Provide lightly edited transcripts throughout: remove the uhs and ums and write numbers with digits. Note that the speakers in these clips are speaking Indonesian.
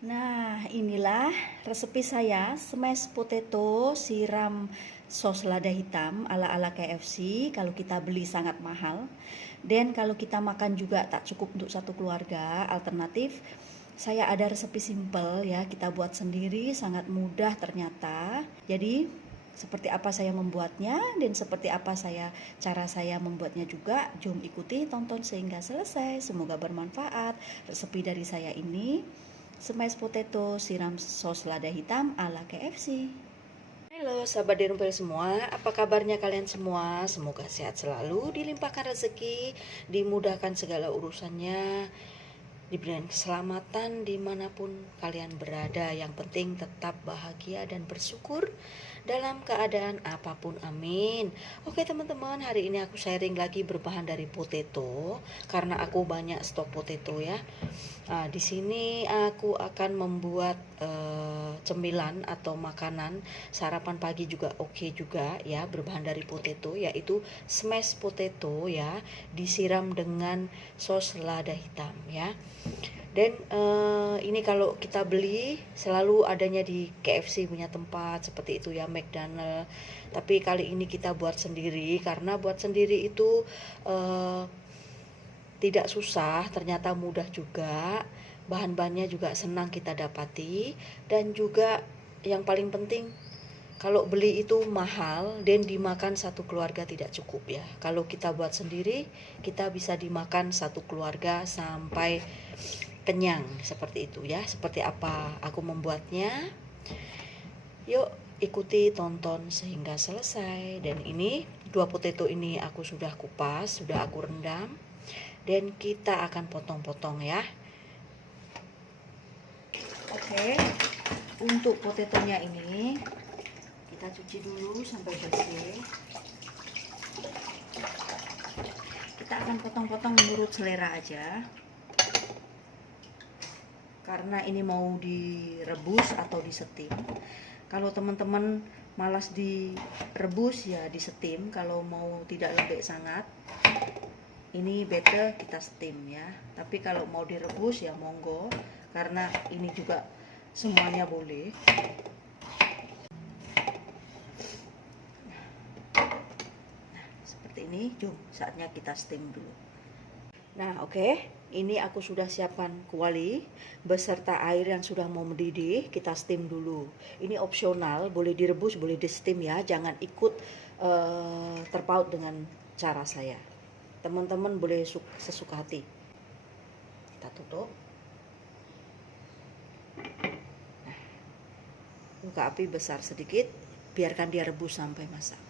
Nah, inilah resepi saya, smash potato siram sos lada hitam ala-ala KFC. Kalau kita beli sangat mahal. Dan kalau kita makan juga tak cukup untuk satu keluarga. Alternatif, saya ada resepi simple ya, kita buat sendiri, sangat mudah ternyata. Jadi, seperti apa saya membuatnya dan seperti apa cara saya membuatnya juga, jom ikuti tonton sehingga selesai. Semoga bermanfaat. Resepi dari saya ini smash potato siram sos lada hitam ala KFC. Halo sahabat Derumpel semua, apa kabarnya kalian semua? Semoga sehat selalu, dilimpahkan rezeki, dimudahkan segala urusannya, diberikan keselamatan dimanapun kalian berada. Yang penting tetap bahagia dan bersyukur dalam keadaan apapun, amin. Oke teman-teman, hari ini aku sharing lagi berbahan dari potato karena aku banyak stok potato ya. Nah, di sini aku akan membuat cemilan atau makanan sarapan pagi juga oke juga ya, berbahan dari potato, yaitu smash potato ya, disiram dengan sos lada hitam ya. Dan ini kalau kita beli selalu adanya di KFC punya tempat seperti itu ya, McDonald. Tapi kali ini kita buat sendiri karena buat sendiri itu tidak susah, ternyata mudah juga. Bahan-bahannya juga senang kita dapati, dan juga yang paling penting kalau beli itu mahal dan dimakan satu keluarga tidak cukup ya. Kalau kita buat sendiri, kita bisa dimakan satu keluarga sampai kenyang seperti itu ya. Seperti apa aku membuatnya? Yuk ikuti tonton sehingga selesai. Dan ini dua potato ini aku sudah kupas, sudah aku rendam. Dan kita akan potong-potong ya. Oke, untuk potetonya ini kita cuci dulu sampai bersih. Kita akan potong-potong menurut selera aja, karena ini mau direbus atau disetim. Kalau teman-teman malas direbus ya disetim. Kalau mau tidak lembek sangat, ini better kita steam ya. Tapi kalau mau direbus ya monggo, karena ini juga semuanya boleh. Nah, seperti ini, jom saatnya kita steam dulu. Nah, oke. Ini aku sudah siapkan kuali beserta air yang sudah mau mendidih. Kita steam dulu. Ini opsional, boleh direbus, boleh di steam ya. Jangan ikut terpaut dengan cara saya. Teman-teman boleh sesuka hati. Kita tutup. Nah, buka api besar sedikit, biarkan dia rebus sampai masak.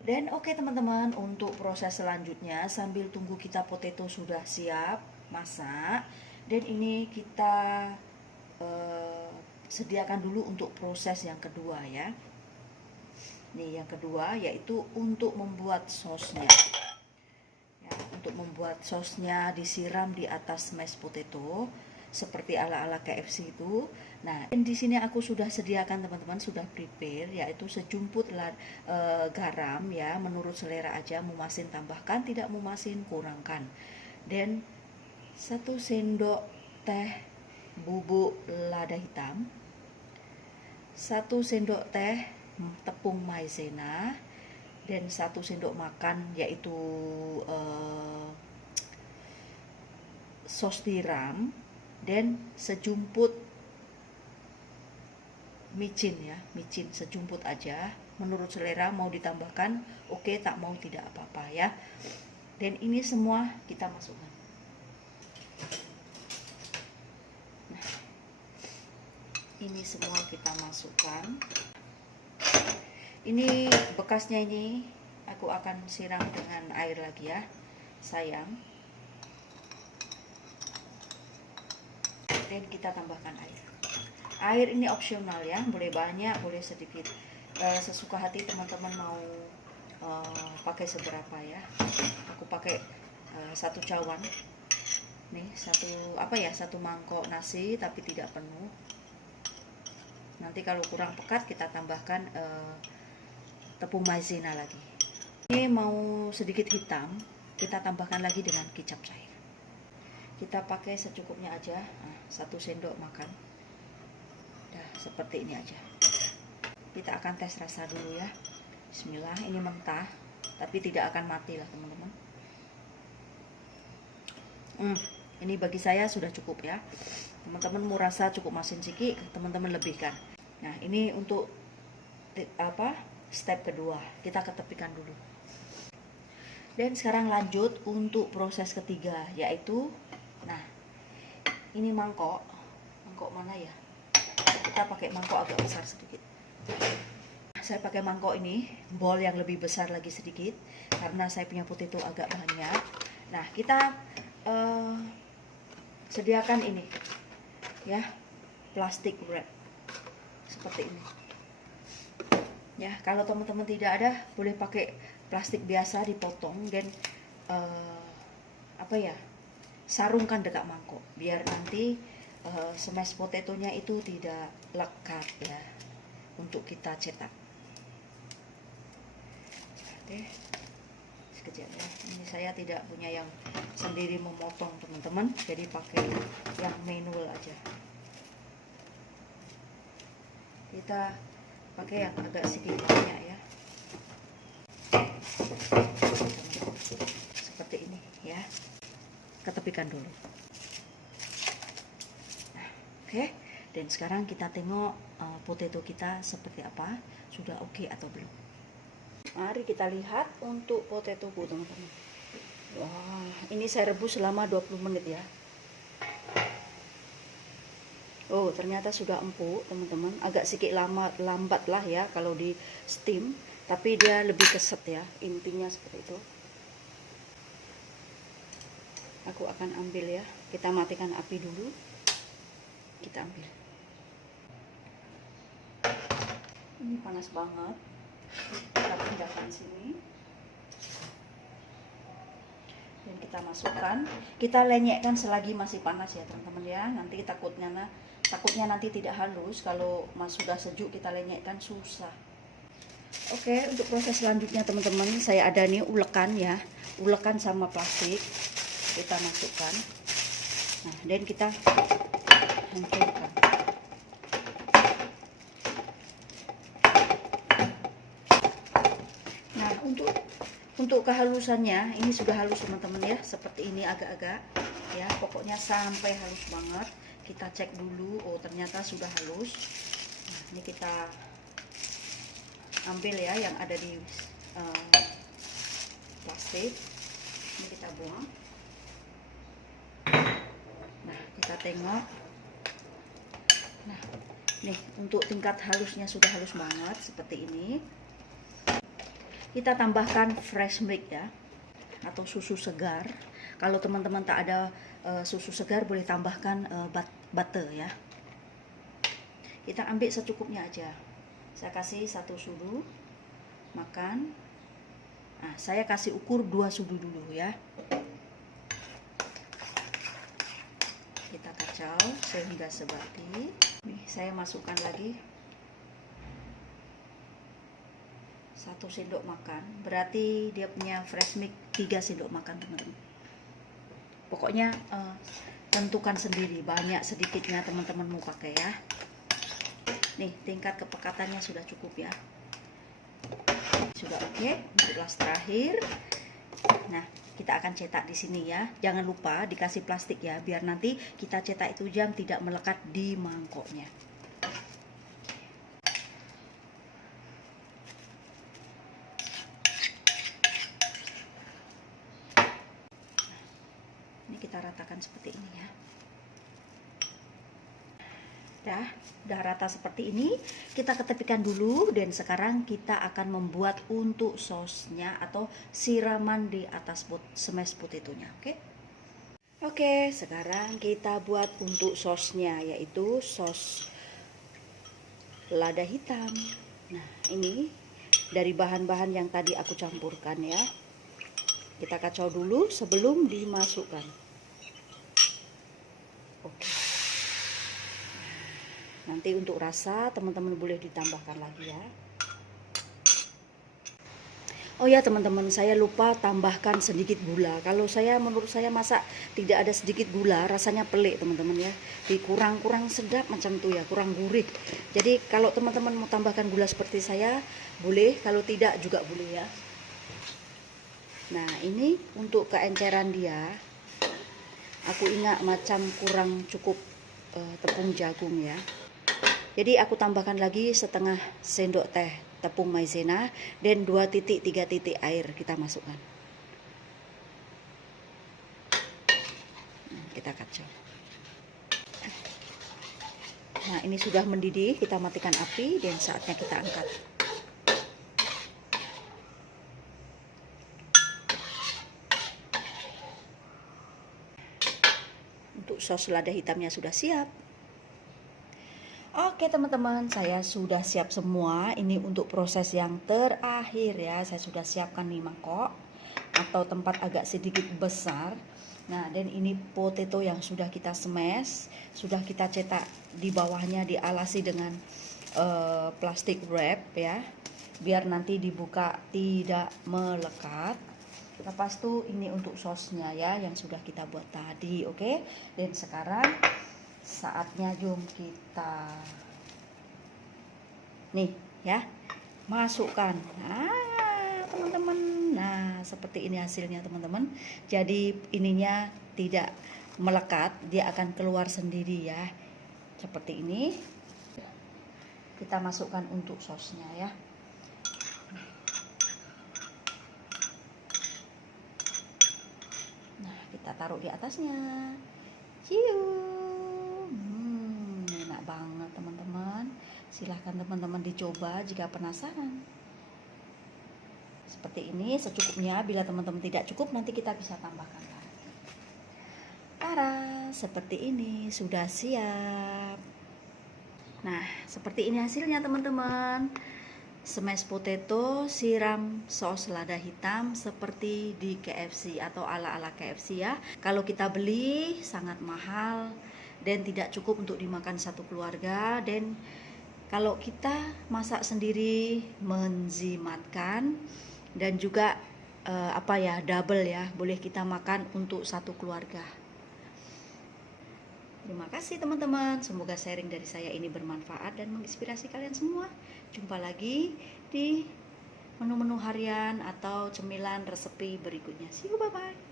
Dan oke teman-teman, untuk proses selanjutnya sambil tunggu kita potato sudah siap masak, dan ini kita sediakan dulu untuk proses yang kedua ya. Nih yang kedua yaitu untuk membuat sosnya. Ya, untuk membuat sosnya disiram di atas mashed potato seperti ala-ala KFC itu. Nah, dan di sini aku sudah sediakan teman-teman, sudah prepare, yaitu sejumput garam ya, menurut selera aja, mau masin tambahkan, tidak mau masin kurangkan. Dan 1 sendok teh bubuk lada hitam, 1 sendok teh tepung maizena, dan 1 sendok makan yaitu sos tiram, dan sejumput micin ya, micin sejumput aja, menurut selera, mau ditambahkan oke, tak mau tidak apa-apa ya. Dan ini semua kita masukkan. Nah, ini semua kita masukkan. Ini bekasnya, ini aku akan siram dengan air lagi ya sayang. Dan kita tambahkan air. Air ini opsional ya, boleh banyak, boleh sedikit, sesuka hati teman-teman mau pakai seberapa ya. Aku pakai 1 cawan. Nih, satu mangkok nasi tapi tidak penuh. Nanti kalau kurang pekat kita tambahkan tepung maizena lagi. Ini mau sedikit hitam, kita tambahkan lagi dengan kecap cair. kita pakai secukupnya aja. Nah, 1 sendok makan. Nah, seperti ini aja. Kita akan tes rasa dulu ya. Bismillah, ini mentah, tapi tidak akan mati lah teman-teman. Ini bagi saya sudah cukup ya. Teman-teman mau rasa cukup masin sikit, teman-teman lebihkan. Nah, ini untuk step kedua. Kita ketepikan dulu. Dan sekarang lanjut untuk proses ketiga, yaitu nah, ini mangkok mana ya? Kita pakai mangkok agak besar sedikit. Saya pakai mangkok ini, bowl yang lebih besar lagi sedikit, karena saya punya potato agak banyak. Nah, kita sediakan ini, ya, plastik wrap seperti ini. Ya, kalau teman-teman tidak ada, boleh pakai plastik biasa dipotong dan sarungkan dekat mangkok, biar nanti smash potatonya itu tidak lekat ya, untuk kita cetak. Oke, sekejap ya. Ini saya tidak punya yang sendiri memotong teman-teman, jadi pakai yang manual aja. Kita pakai yang agak sedikit banyak ya, seperti ini ya. Ketepikan dulu. Nah, oke. Dan sekarang kita tengok potato kita seperti apa, sudah oke atau belum. Mari kita lihat untuk potatoku teman-teman. Wah, ini saya rebus selama 20 menit ya. Oh, ternyata sudah empuk teman-teman. Agak sedikit lambat lah ya kalau di steam, tapi dia lebih keset ya, intinya seperti itu. Aku akan ambil ya. Kita matikan api dulu. Kita ambil. Ini panas banget. Kita pindahkan sini. Dan kita masukkan. Kita lenyekkan selagi masih panas ya teman-teman ya. Nanti takutnya nanti tidak halus. Kalau sudah sejuk kita lenyekkan susah. Oke, untuk proses selanjutnya teman-teman, saya ada nih ulekan ya. Ulekan sama plastik. Kita masukkan. Nah, dan kita hancurkan. Nah, untuk kehalusannya ini sudah halus teman-teman ya, seperti ini agak-agak ya, pokoknya sampai halus banget. Kita cek dulu, oh ternyata sudah halus. Nah, ini kita ambil ya yang ada di plastik. Ini kita buang. Nah, kita tengok. Nah, nih untuk tingkat halusnya sudah halus banget seperti ini. Kita tambahkan fresh milk ya, atau susu segar. Kalau teman-teman tak ada susu segar, boleh tambahkan butter ya. Kita ambil secukupnya aja. Saya kasih 1 sudu makan. Nah, saya kasih ukur 2 sudu dulu ya. Kita kacau sehingga sebati. Nih, saya masukkan lagi 1 sendok makan. Berarti dia punya fresh milk 3 sendok makan teman-teman. Pokoknya tentukan sendiri banyak sedikitnya teman-teman mau pakai ya. Nih, tingkat kepekatannya sudah cukup ya. Sudah oke. Untuk gelas terakhir. Nah, kita akan cetak di sini ya. Jangan lupa dikasih plastik ya, biar nanti kita cetak itu jam tidak melekat di mangkoknya. Ini kita ratakan seperti ini ya. Udah rata seperti ini, kita ketepikan dulu. Dan sekarang kita akan membuat untuk sosnya atau siraman di atas smash potatonya. Oke, sekarang kita buat untuk sosnya, yaitu sos lada hitam. Nah, ini dari bahan-bahan yang tadi aku campurkan ya. Kita kacau dulu sebelum dimasukkan. Oke. Nanti untuk rasa teman-teman boleh ditambahkan lagi ya. Oh ya teman-teman, saya lupa tambahkan sedikit gula. Kalau menurut saya masak tidak ada sedikit gula, rasanya pelik teman-teman ya. Kurang sedap macam tuh ya, kurang gurih. Jadi kalau teman-teman mau tambahkan gula seperti saya, boleh. Kalau tidak juga boleh ya. Nah ini untuk keenceran dia, aku ingat macam kurang cukup tepung jagung ya. Jadi aku tambahkan lagi setengah sendok teh tepung maizena dan 2 titik 3 titik air kita masukkan. Kita kacau. Nah ini sudah mendidih, kita matikan api dan saatnya kita angkat. Untuk sos lada hitamnya sudah siap. Oke teman-teman, saya sudah siap semua. Ini untuk proses yang terakhir ya. Saya sudah siapkan 5 mangkok atau tempat agak sedikit besar. Nah, dan ini potato yang sudah kita smash, sudah kita cetak di bawahnya dialasi dengan plastik wrap ya. Biar nanti dibuka tidak melekat. Lepas itu ini untuk sosnya ya yang sudah kita buat tadi, oke? Dan sekarang saatnya jom kita nih ya masukkan. Nah teman-teman, nah seperti ini hasilnya teman-teman. Jadi ininya tidak melekat, dia akan keluar sendiri ya, seperti ini. Kita masukkan untuk sosnya ya. Nah kita taruh di atasnya. Cium. Enak banget teman-teman. Silahkan teman-teman dicoba jika penasaran. Seperti ini secukupnya. Bila teman-teman tidak cukup nanti kita bisa tambahkan lagi. Tara, seperti ini sudah siap. Nah seperti ini hasilnya teman-teman. Smash potato siram sos lada hitam seperti di KFC atau ala-ala KFC ya. Kalau kita beli sangat mahal dan tidak cukup untuk dimakan satu keluarga. Dan kalau kita masak sendiri menjimatkan dan juga double ya, boleh kita makan untuk satu keluarga. Terima kasih teman-teman, semoga sharing dari saya ini bermanfaat dan menginspirasi kalian semua. Jumpa lagi di menu-menu harian atau cemilan resepi berikutnya. See you, bye-bye.